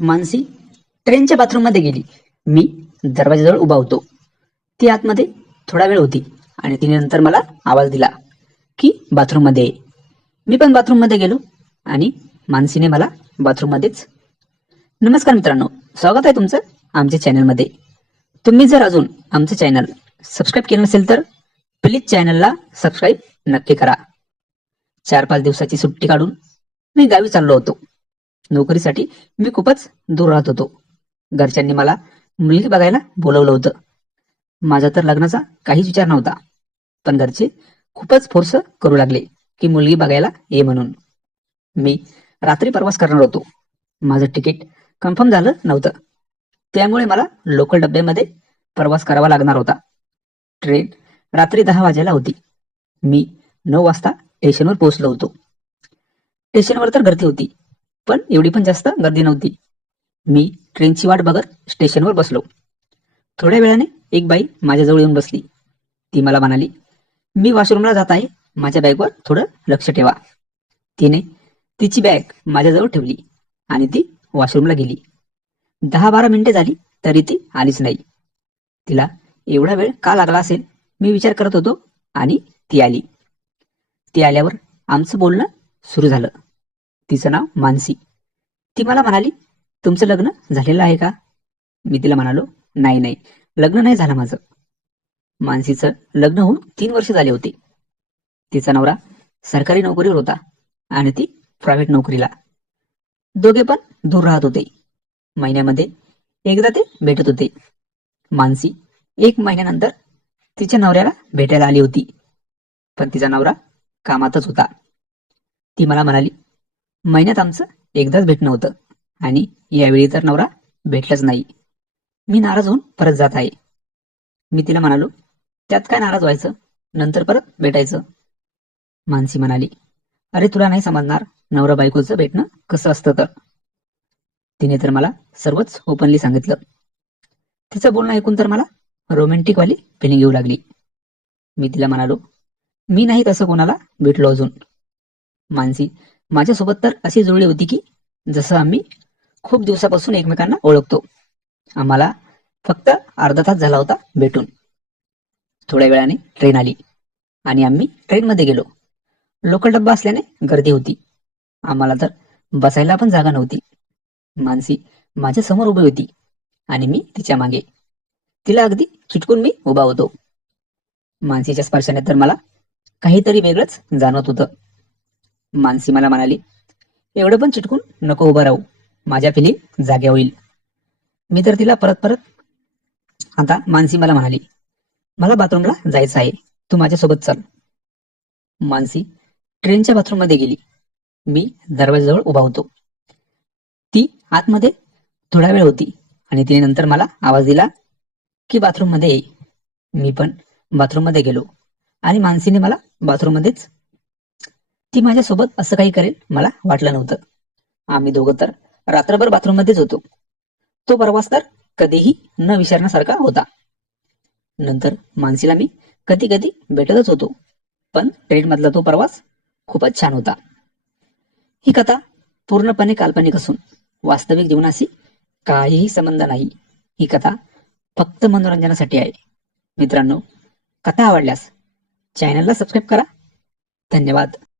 मानसी ट्रेनच्या बाथरूममध्ये गेली. मी दरवाजाजवळ उभा होतो. ती आतमध्ये थोडा वेळ होती आणि तिने नंतर मला आवाज दिला की बाथरूममध्ये ये. मी पण बाथरूममध्ये गेलो आणि मानसीने मला बाथरूममध्येच. नमस्कार मित्रांनो, स्वागत आहे तुमचं आमच्या चॅनलमध्ये. तुम्ही जर अजून आमचं चॅनल सबस्क्राईब केलं नसेल तर प्लीज चॅनलला सबस्क्राईब नक्की करा. 4-5 दिवसाची सुट्टी काढून मी गावी चाललो होतो. नोकरीसाठी मी खूपच दूर राहत होतो. घरच्यांनी मला मुलगी बघायला बोलवलं होतं. माझा तर लग्नाचा काहीच विचार नव्हता, पण घरचे खूपच फोर्स करू लागले की मुलगी बघायला ये म्हणून. मी रात्री प्रवास करणार होतो. माझं तिकीट कन्फर्म झालं नव्हतं, त्यामुळे मला लोकल डब्यामध्ये प्रवास करावा लागणार होता. ट्रेन रात्री 10 वाजायला होती. मी 9 वाजता स्टेशनवर पोहोचलो होतो. स्टेशनवर तर गर्दी होती, पण एवढी पण जास्त गर्दी नव्हती. मी ट्रेनची वाट बघत स्टेशनवर बसलो. थोड्या वेळाने एक बाई माझ्याजवळ येऊन बसली. ती मला म्हणाली, मी वॉशरूमला जात आहे, माझ्या बॅगवर थोडं लक्ष ठेवा. तिने तिची बॅग माझ्याजवळ ठेवली आणि ती वॉशरूमला गेली. 10-12 मिनिटे झाली तरी ती आलीच नाही. तिला एवढा वेळ का लागला असेल मी विचार करत होतो आणि ती आली. ती आल्यावर आमचं बोलणं सुरू झालं. तिचं नाव मानसी. ती मला म्हणाली, तुमचं लग्न झालेलं आहे का? मी तिला म्हणालो, नाही नाही, लग्न नाही झालं माझं. मानसीचं लग्न होऊन 3 वर्ष झाले होते. तिचा नवरा सरकारी नोकरीवर होता आणि ती प्रायव्हेट नोकरीला. दोघे पण दूर राहत होते. महिन्यामध्ये एकदा ते भेटत होते. मानसी 1 महिन्यानंतर तिच्या नवऱ्याला भेटायला आली होती, पण तिचा नवरा कामातच होता. ती मला म्हणाली, महिन्यात आमचं एकदाच भेटणं होतं आणि यावेळी तर नवरा भेटलाच नाही. मी नाराज होऊन परत जात आहे. मी तिला म्हणालो, त्यात काय नाराज व्हायचं, नंतर परत भेटायचं. मानसी म्हणाली, अरे तुला नाही समजणार नवरा बायकोचं भेटणं कसं असतं तर. तिने तर मला सर्वच ओपनली सांगितलं. तिचं बोलणं ऐकून तर मला रोमॅन्टिक वाली फिलिंग येऊ लागली. मी तिला म्हणालो, मी नाही तसं कोणाला भेटलो अजून. मानसी माझ्यासोबत तर अशी जुळली होती की जसं आम्ही खूप दिवसापासून एकमेकांना ओळखतो. आम्हाला फक्त अर्धा तास झाला होता भेटून. थोड्या वेळाने ट्रेन आली आणि आम्ही ट्रेनमध्ये गेलो. लोकल डब्बा असल्याने गर्दी होती. आम्हाला तर बसायला पण जागा नव्हती. मानसी माझ्या समोर उभी होती आणि मी तिच्या मागे. तिला अगदी चिटकून मी उभा होतो. मानसीच्या स्पर्शाने तर मला काहीतरी वेगळंच जाणवत होतं. मानसी मला म्हणाली, एवढं पण चिटकून नको उभं राहू, माझ्या फिलिंग जाग्या होईल. मी तर तिला परत परत. आता मानसी मला म्हणाली, मला बाथरूमला जायचं आहे, तू माझ्यासोबत चल. मानसी ट्रेनच्या बाथरूममध्ये गेली. मी दरवाजाजवळ उभा होतो. ती आतमध्ये थोडा वेळ होती आणि तिने नंतर मला आवाज दिला की बाथरूममध्ये ये. मी पण बाथरूममध्ये गेलो आणि मानसीने मला बाथरूममध्येच. ती माझ्यासोबत असं काही करेल मला वाटलं नव्हतं. आम्ही दोघं तर रात्रभर बाथरूममध्येच होतो. तो प्रवास तर कधीही न विसरण्यासारखा होता. नंतर मानसीला मी कधी कधी भेटतच होतो, पण ट्रेनमधला तो प्रवास खूपच छान होता. ही कथा पूर्णपणे काल्पनिक असून वास्तविक जीवनाशी काहीही संबंध नाही. ही कथा फक्त मनोरंजनासाठी आहे. मित्रांनो, कथा आवडल्यास चॅनलला सबस्क्राईब करा. धन्यवाद.